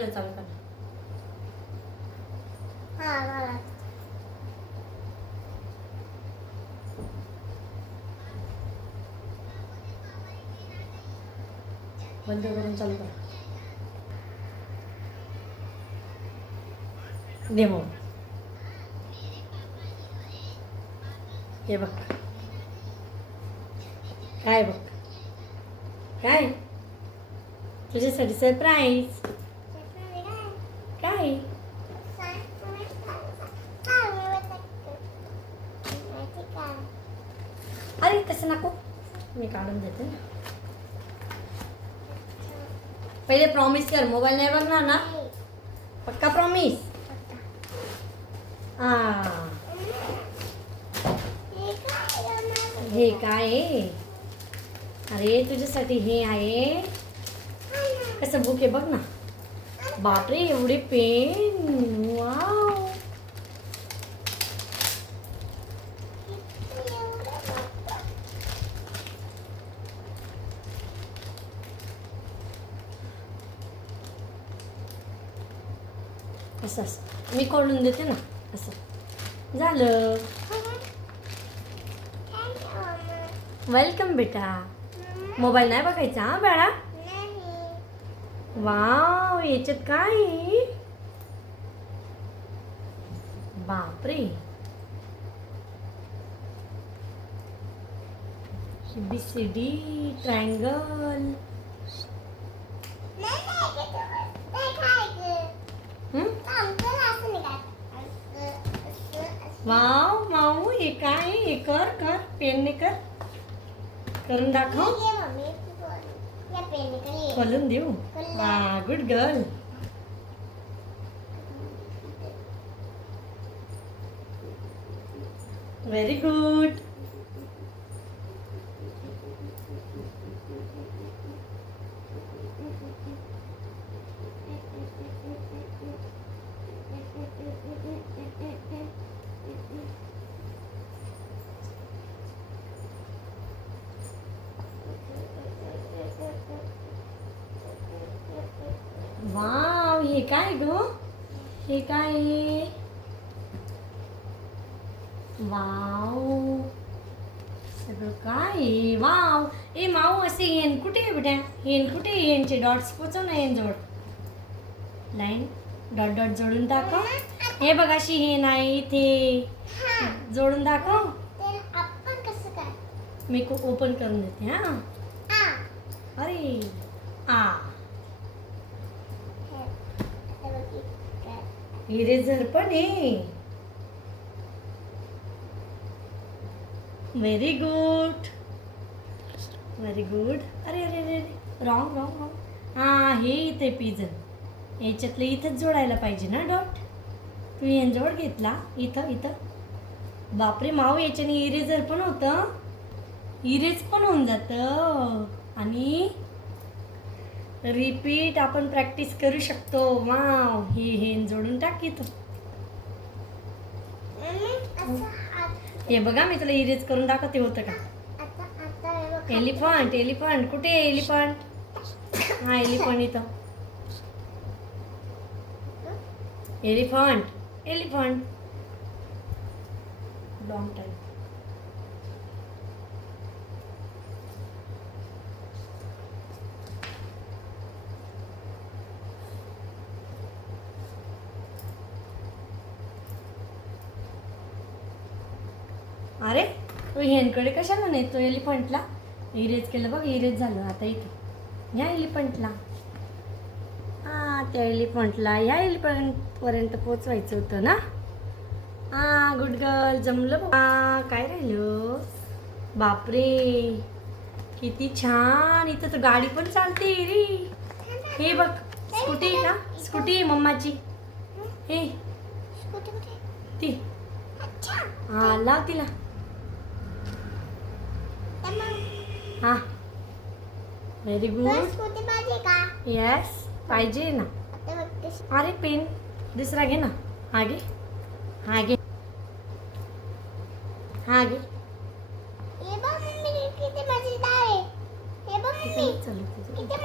तुला चालू कर. बंद करून चालू कर. दे मग. हे बघ काय बघ काय तुझ्यासाठी सरप्राईज. काय अरे तसं नको, मी काढून देते ना. पहिले प्रॉमिस कर, मोबाईल नाही बघणार ना. पक्का प्रॉमिस. हे काय आहे? अरे तुझ्यासाठी हे आहे. कसं बुक आहे बघ ना. बापरे एवढे पेन. वाव. असं असं मी खोलून देते ना. असं झालं. वेलकम बेटा. मोबाईल नाही बघायचा हा बाळा. वाव याच्यात काय आहे? बापरे ABCD ट्रायंगल. वाव माऊ हे काय? हे कर कर पेनने कर. करून दाखव. खोलून देऊ. वा good girl. Very good. Wow हे काय ग? हे काय? वाव सगळं काय? वाव ए माऊ असे हेन कुठे आहे बेटा? हेन कुठे? हेनचे डॉट्स पोचव ना. हेन जवळ लाईन डॉट डॉट जोडून दाखव. हे बघ अशी हेन आहे इथे. जोडून दाखव. मी ओपन करून देते. हा अरे इरेझर पण आहे. Very good very good. अरे अरे अरे रॉंग रॉंग रॉंग. हां हे इथे पिझन याच्यातलं इथंच जोडायला पाहिजे ना डॉट. तू यांजवळ घेतला इथं इथं. बापरे माऊ याच्याने इरेझर पण होतं. इरेज पण होऊन जातं आणि रिपीट आपण प्रॅक्टिस करू शकतो. वाव हे हेन जोडून टाक इथं. हे बघा मी तुला इरेज करून दाखवते. होतं का? एलिफंट एलिफंट कुठे आहे एलिफंट? हा एलिफंट इथं. Elephant elephant. Long time. अरे तो हेनकडे कशाला नेतो एलिफंटला? इरेज केलं बघ. इरेज झालं. आता इथं ह्या एलिफंटला. त्या एलिफंटला ह्या एलिफंटपर्यंत पोचवायचं होतं ना. Good girl. जमलं बघ. काय राहिलं? बापरे किती छान. इथं तर गाडी पण चालते रे. हे बघ स्कूटी का? स्कूटी आहे मम्माची. हे ती लाव तिला. हा व्हेरी गुड. येस पाहिजे ना. अरे पेन दुसरा घे ना. हा घे हा घे हा घे. किती